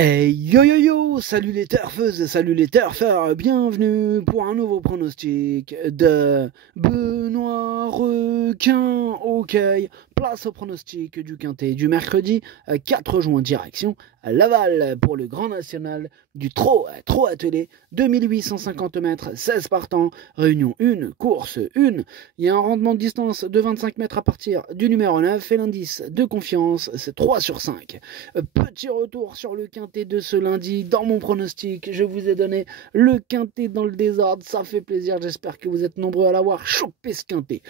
Hey yo yo yo, salut les turfeuses, salut les turfeurs, bienvenue pour un nouveau pronostic de Benoît Requin. Ok, place au pronostic du quintet du mercredi 4 juin, direction Laval pour le Grand National du trot attelé, 2850 mètres, 16 partants, réunion 1, course 1. Il y a un rendement de distance de 25 mètres à partir du numéro 9 et l'indice de confiance c'est 3 sur 5. Petit retour sur le quintet de ce lundi. Dans mon pronostic, je vous ai donné le quintet dans le désordre. Ça fait plaisir. J'espère que vous êtes nombreux à l'avoir chopé ce quintet.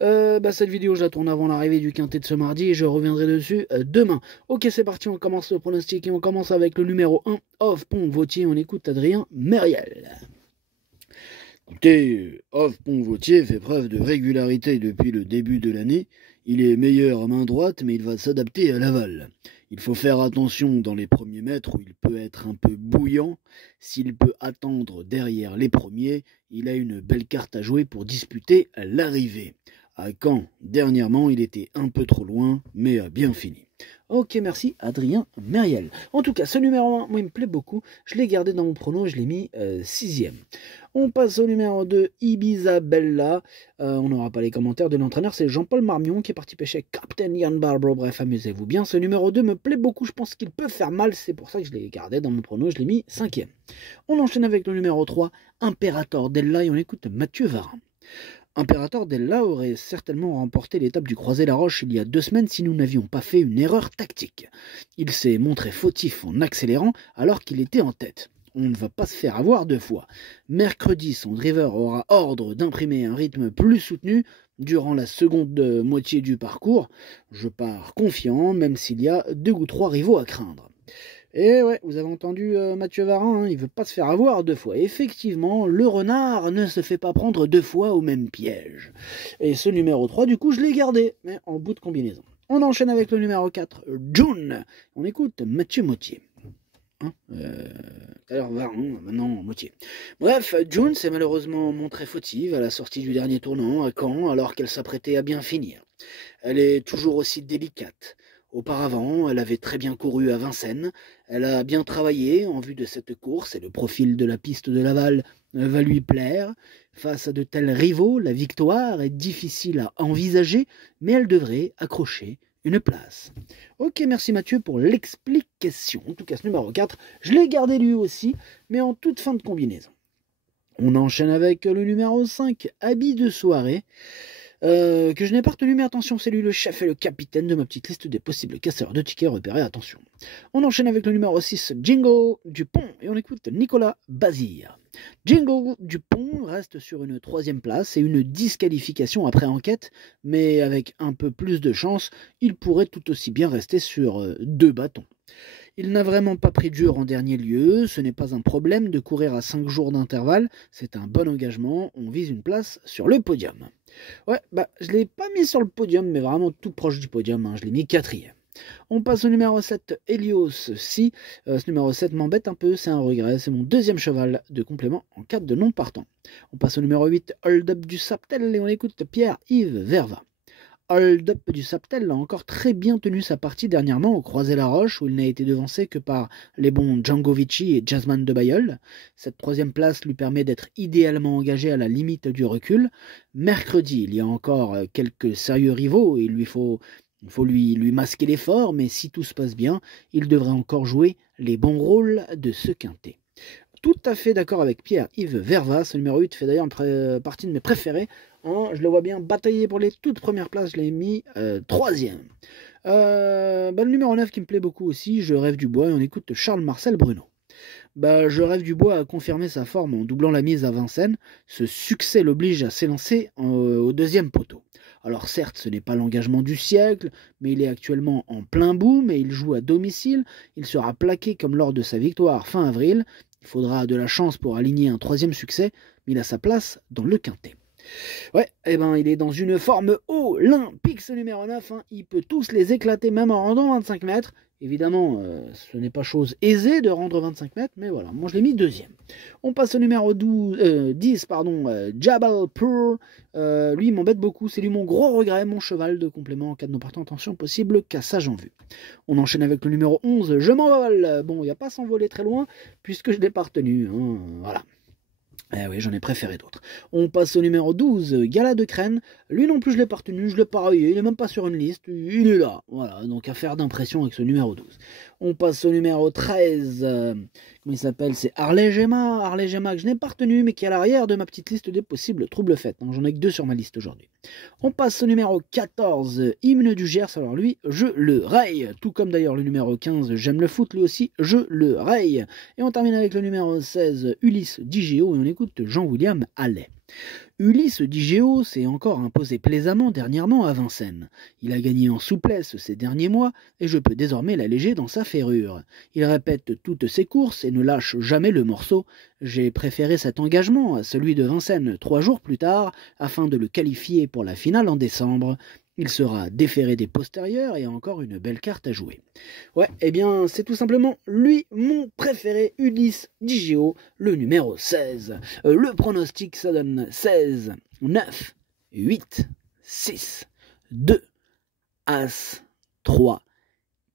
Cette vidéo, je la tourne avant l'arrivée du quintet de ce mardi et je reviendrai dessus demain. Ok, c'est parti. On commence le pronostic et on commence avec le numéro 1, Off Pont-Vautier. On écoute Adrien Mériel. Écoutez, Off Pont-Vautier fait preuve de régularité depuis le début de l'année. Il est meilleur à main droite, mais il va s'adapter à l'aval. Il faut faire attention dans les premiers mètres où il peut être un peu bouillant. S'il peut attendre derrière les premiers, il a une belle carte à jouer pour disputer l'arrivée. À Caen, dernièrement, il était un peu trop loin, mais a bien fini. Ok, merci Adrien Mériel. En tout cas, ce numéro 1, moi, il me plaît beaucoup. Je l'ai gardé dans mon prono, je l'ai mis 6e. On passe au numéro 2, Ibiza Bella. On n'aura pas les commentaires de l'entraîneur, c'est Jean-Paul Marmion qui est parti pêcher Captain Ian Barbro. Bref, amusez-vous bien. Ce numéro 2 me plaît beaucoup, je pense qu'il peut faire mal. C'est pour ça que je l'ai gardé dans mon prono, je l'ai mis 5e. On enchaîne avec le numéro 3, Imperator Della, et on écoute Mathieu Varin. Imperator Della aurait certainement remporté l'étape du Croisé-la-Roche il y a 2 semaines si nous n'avions pas fait une erreur tactique. Il s'est montré fautif en accélérant alors qu'il était en tête. On ne va pas se faire avoir 2 fois. Mercredi, son driver aura ordre d'imprimer un rythme plus soutenu durant la seconde moitié du parcours. Je pars confiant, même s'il y a 2 ou 3 rivaux à craindre. Et ouais, vous avez entendu Mathieu Varin, il veut pas se faire avoir 2 fois. Effectivement, le renard ne se fait pas prendre 2 fois au même piège. Et ce numéro 3, du coup, je l'ai gardé, mais en bout de combinaison. On enchaîne avec le numéro 4, June. On écoute Mathieu Mottier. Alors Varin, maintenant Mottier. Bref, June s'est malheureusement montrée fautive à la sortie du dernier tournant à Caen, alors qu'elle s'apprêtait à bien finir. Elle est toujours aussi délicate. Auparavant, elle avait très bien couru à Vincennes, elle a bien travaillé en vue de cette course et le profil de la piste de Laval va lui plaire. Face à de tels rivaux, la victoire est difficile à envisager, mais elle devrait accrocher une place. Ok, merci Mathieu pour l'explication. En tout cas, ce numéro 4, je l'ai gardé lui aussi, mais en toute fin de combinaison. On enchaîne avec le numéro 5, habit de soirée. Que je n'ai pas retenu, mais attention, c'est lui le chef et le capitaine de ma petite liste des possibles casseurs de tickets repérés, attention. On enchaîne avec le numéro 6, Jingle Dupont, et on écoute Nicolas Bazir. Jingle Dupont reste sur une 3e place et une disqualification après enquête, mais avec un peu plus de chance, il pourrait tout aussi bien rester sur 2 bâtons. Il n'a vraiment pas pris dur en dernier lieu, ce n'est pas un problème de courir à 5 jours d'intervalle, c'est un bon engagement, on vise une place sur le podium. Ouais, je ne l'ai pas mis sur le podium, mais vraiment tout proche du podium, je l'ai mis 4e. On passe au numéro 7, Helios. Si ce numéro 7 m'embête un peu, c'est un regret, c'est mon 2e cheval de complément en cas de non partant. On passe au numéro 8, Hold Up du Saptel, et on écoute Pierre-Yves Verva. Hold Up du Saptel a encore très bien tenu sa partie dernièrement au Croisé-la-Roche où il n'a été devancé que par les bons Django Vici et Jasmine de Bayeul. Cette 3e place lui permet d'être idéalement engagé à la limite du recul. Mercredi, il y a encore quelques sérieux rivaux et il faut lui masquer l'effort, mais si tout se passe bien, il devrait encore jouer les bons rôles de ce quintet. Tout à fait d'accord avec Pierre-Yves Verva, ce numéro 8 fait d'ailleurs partie de mes préférés. Je le vois bien batailler pour les toutes premières places, je l'ai mis 3e. Le numéro 9 qui me plaît beaucoup aussi, Je rêve du bois, et on écoute Charles-Marcel Bruno. Je rêve du bois a confirmé sa forme en doublant la mise à Vincennes. Ce succès l'oblige à s'élancer au 2e poteau. Alors certes, ce n'est pas l'engagement du siècle, mais il est actuellement en plein boom et il joue à domicile. Il sera plaqué comme lors de sa victoire fin avril. Il faudra de la chance pour aligner un 3e succès, mais il a sa place dans le quintet. Ouais, il est dans une forme olympique ce numéro 9, il peut tous les éclater même en rendant 25 mètres, Évidemment, ce n'est pas chose aisée de rendre 25 mètres, mais voilà, moi je l'ai mis deuxième. On passe au numéro 10, Jabalpur. Lui, il m'embête beaucoup, c'est lui mon gros regret, mon cheval de complément en cas de non partant. Attention, possible cassage en vue. On enchaîne avec le numéro 11, Je m'envole. Bon, il n'y a pas à s'envoler très loin, puisque je ne l'ai pas retenu, hein, voilà. Eh oui, j'en ai préféré d'autres. On passe au numéro 12, Gala de Crène. Lui non plus, je l'ai pas retenu, je l'ai pas rayé, il est même pas sur une liste, il est là. Voilà, donc affaire d'impression avec ce numéro 12. On passe au numéro 13, comment il s'appelle? C'est Harley Gemma. Harley Gemma que je n'ai pas retenu, mais qui est à l'arrière de ma petite liste des possibles troubles faits. J'en ai que 2 sur ma liste aujourd'hui. On passe au numéro 14, Hymne du Gers. Alors lui, je le raye. Tout comme d'ailleurs le numéro 15, J'aime le foot, lui aussi, je le raye. Et on termine avec le numéro 16, Ulysse Digéo, et on écoute Jean-William Hallet. Ulysse Digéo s'est encore imposé plaisamment dernièrement à Vincennes. Il a gagné en souplesse ces derniers mois et je peux désormais l'alléger dans sa ferrure. Il répète toutes ses courses et ne lâche jamais le morceau. J'ai préféré cet engagement à celui de Vincennes 3 jours plus tard afin de le qualifier pour la finale en décembre. Il sera déféré des postérieurs et a encore une belle carte à jouer. Ouais, eh bien, c'est tout simplement lui, mon préféré, Ulysse Digéo, le numéro 16. Le pronostic, ça donne 16, 9, 8, 6, 2, As, 3,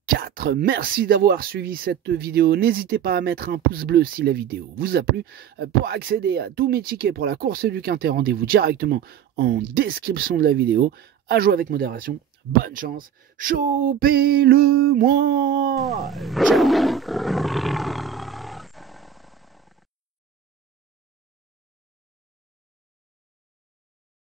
4. Merci d'avoir suivi cette vidéo. N'hésitez pas à mettre un pouce bleu si la vidéo vous a plu. Pour accéder à tous mes tickets pour la course du Quintet, rendez-vous directement en description de la vidéo. À jouer avec modération. Bonne chance. Chopez-le-moi. Ciao.